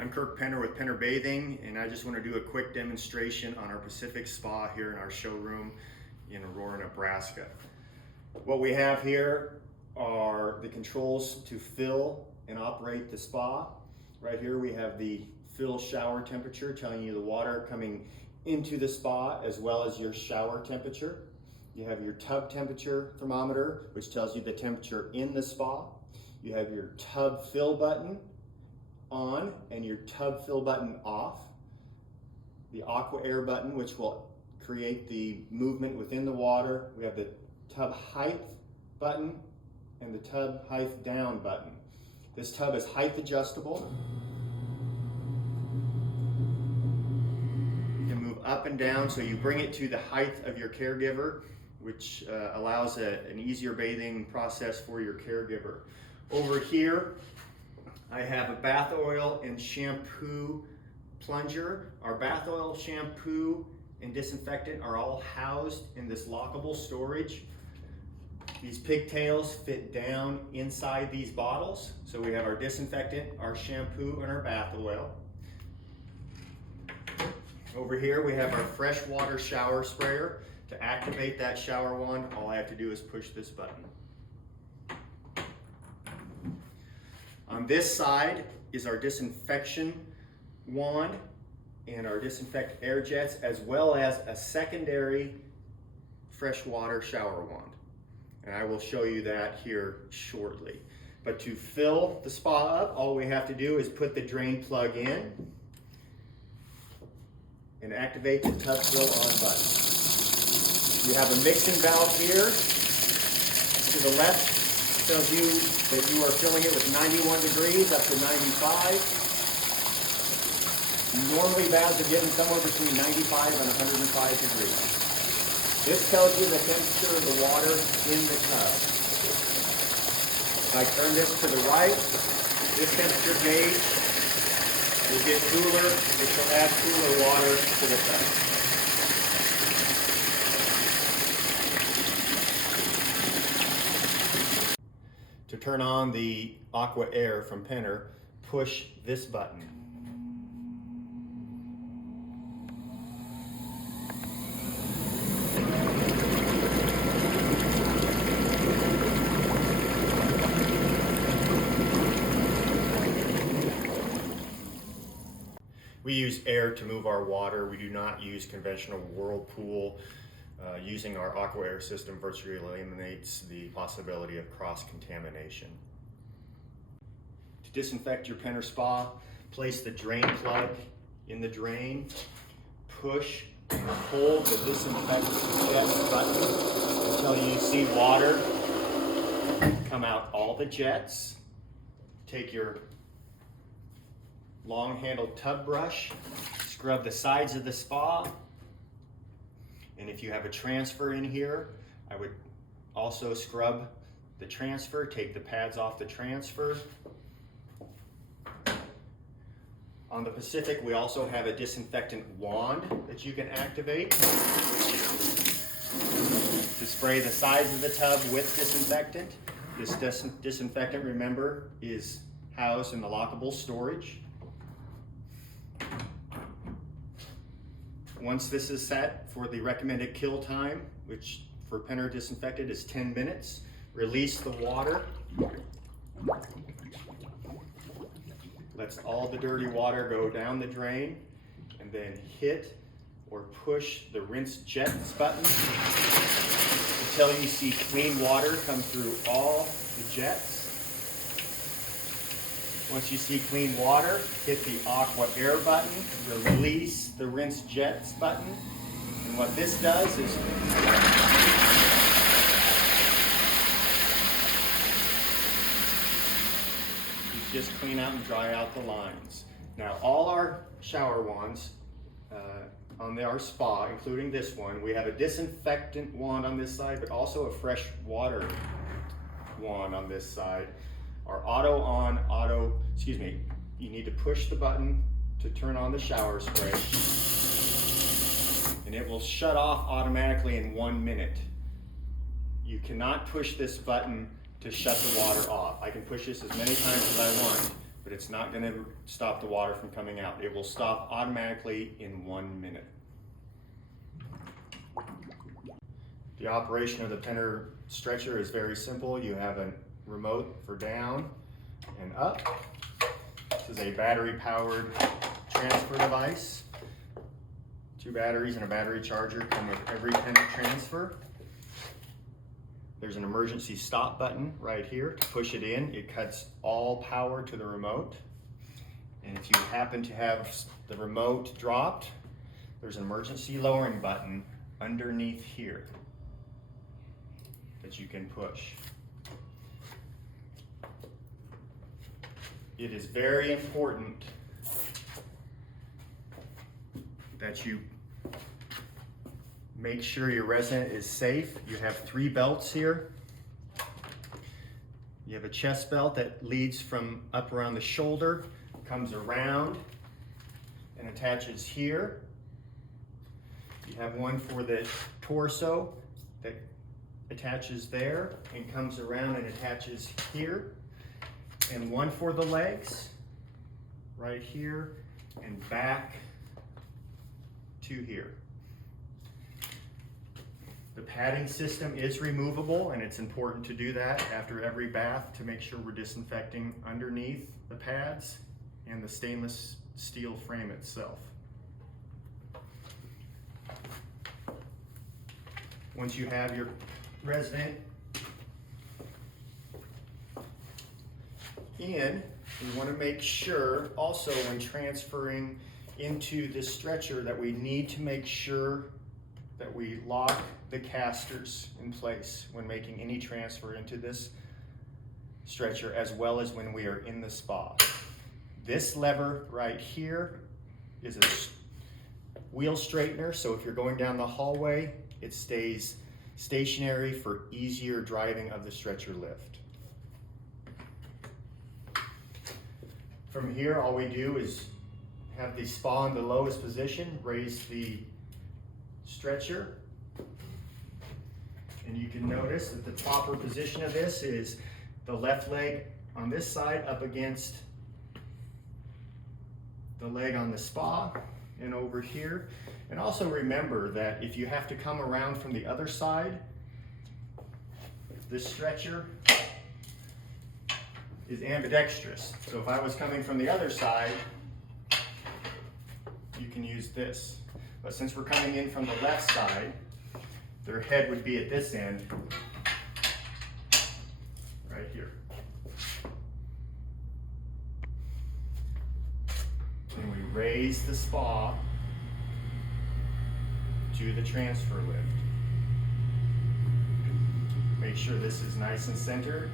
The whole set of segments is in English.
I'm Kirk Penner with Penner Bathing, and I just want to do a quick demonstration on our Pacific Spa here in our showroom in Aurora, Nebraska. What we have here are the controls to fill and operate the spa. Right here we have the fill shower temperature telling you the water coming into the spa as well as your shower temperature. You have your tub temperature thermometer, which tells you the temperature in the spa. You have your tub fill button on and your tub fill button off. The aqua air button, which will create the movement within the water. We have the tub height button and the tub height down button. This tub is height adjustable. You can move up and down, so you bring it to the height of your caregiver, which allows an easier bathing process for your caregiver. Over here, I have a bath oil and shampoo plunger. Our bath oil, shampoo, and disinfectant are all housed in this lockable storage. These pigtails fit down inside these bottles. So we have our disinfectant, our shampoo, and our bath oil. Over here we have our fresh water shower sprayer. To activate that shower wand, all I have to do is push this button. On this side is our disinfection wand and our disinfect air jets, as well as a secondary fresh water shower wand. And I will show you that here shortly. But to fill the spa up, all we have to do is put the drain plug in and activate the tub fill on button. You have a mixing valve here. To the left tells you that you are filling it with 91 degrees up to 95. Normally baths are given somewhere between 95 and 105 degrees. This tells you the temperature of the water in the tub. If I turn this to the right, this temperature gauge will get cooler. It will add cooler water to the tub. To turn on the aqua air from Penner, push this button. We use air to move our water. We do not use conventional whirlpool. Using our aqua air system virtually eliminates the possibility of cross-contamination. To disinfect your Penner spa, place the drain plug in the drain, push and hold the disinfect jet button until you see water come out all the jets. Take your long-handled tub brush, scrub the sides of the spa. And if you have a transfer in here, I would also scrub the transfer, take the pads off the transfer. On the Pacific, we also have a disinfectant wand that you can activate to spray the sides of the tub with disinfectant. This disinfectant, remember, is housed in the lockable storage. Once this is set for the recommended kill time, which for Penner disinfected is 10 minutes, release the water. Lets all the dirty water go down the drain, and then hit or push the rinse jets button until you see clean water come through all the jets. Once you see clean water, hit the aqua air button, release the rinse jets button, and what this does is just clean out and dry out the lines. Now all our shower wands on our spa, including this one, we have a disinfectant wand on this side, but also a fresh water wand on this side. Our you need to push the button to turn on the shower spray, and it will shut off automatically in 1 minute. You cannot push this button to shut the water off. I can push this as many times as I want, but it's not going to stop the water from coming out. It will stop automatically in 1 minute. The operation of the Penner stretcher is very simple. You have a remote for down and up. This is a battery-powered transfer device. 2 batteries and a battery charger come with every Penner transfer. There's an emergency stop button right here. To push it in, it cuts all power to the remote. And if you happen to have the remote dropped, there's an emergency lowering button underneath here that you can push. It is very important that you make sure your resident is safe. You have 3 belts here. You have a chest belt that leads from up around the shoulder, comes around and attaches here. You have one for the torso that attaches there and comes around and attaches here. And one for the legs, right here and back to here. The padding system is removable, and it's important to do that after every bath to make sure we're disinfecting underneath the pads and the stainless steel frame itself. Once you have your resident in, we want to make sure also when transferring into this stretcher that we need to make sure that we lock the casters in place when making any transfer into this stretcher, as well as when we are in the spa. This lever right here is a wheel straightener, so if you're going down the hallway, it stays stationary for easier driving of the stretcher lift. From here, all we do is have the spa in the lowest position, raise the stretcher, and you can notice that the proper position of this is the left leg on this side up against the leg on the spa and over here. And also remember that if you have to come around from the other side, this stretcher is ambidextrous. So if I was coming from the other side, you can use this. But since we're coming in from the left side, their head would be at this end, right here. And we raise the spa to the transfer lift. Make sure this is nice and centered.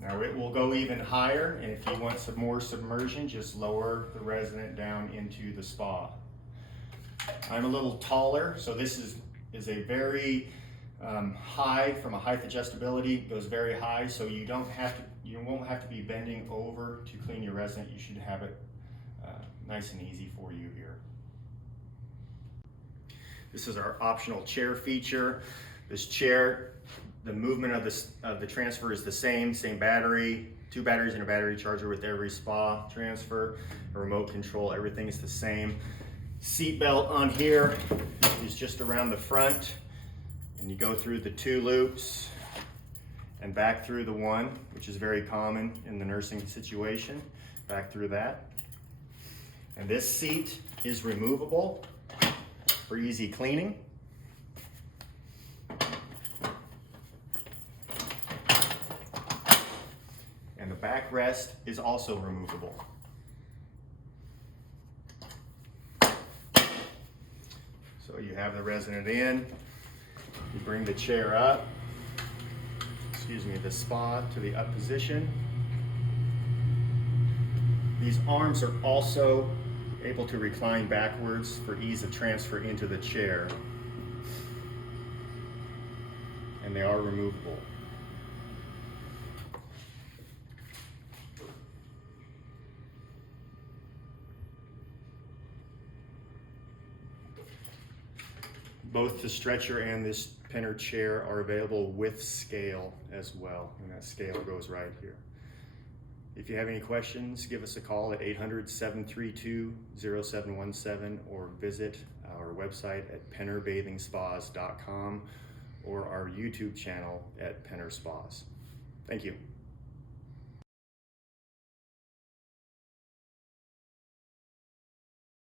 Now it will go even higher, and if you want some more submersion, just lower the resident down into the spa. I'm a little taller, so this is a very high, from a height adjustability, goes very high, so you won't have to be bending over to clean your resident. You should have it nice and easy for you here. This is our optional chair feature. This chair, the movement of the transfer is the same battery, 2 batteries and a battery charger with every spa transfer, a remote control, everything is the same. Seat belt on here is just around the front, and you go through the 2 loops and back through the 1, which is very common in the nursing situation, back through that. And this seat is removable for easy cleaning. And the backrest is also removable. So you have the resident in, you bring the chair up, the spa to the up position. These arms are also able to recline backwards for ease of transfer into the chair, and they are removable. Both the stretcher and this Penner chair are available with scale as well, and that scale goes right here. If you have any questions, give us a call at 800-732-0717 or visit our website at pennerbathingspas.com or our YouTube channel at Penner Spas. Thank you.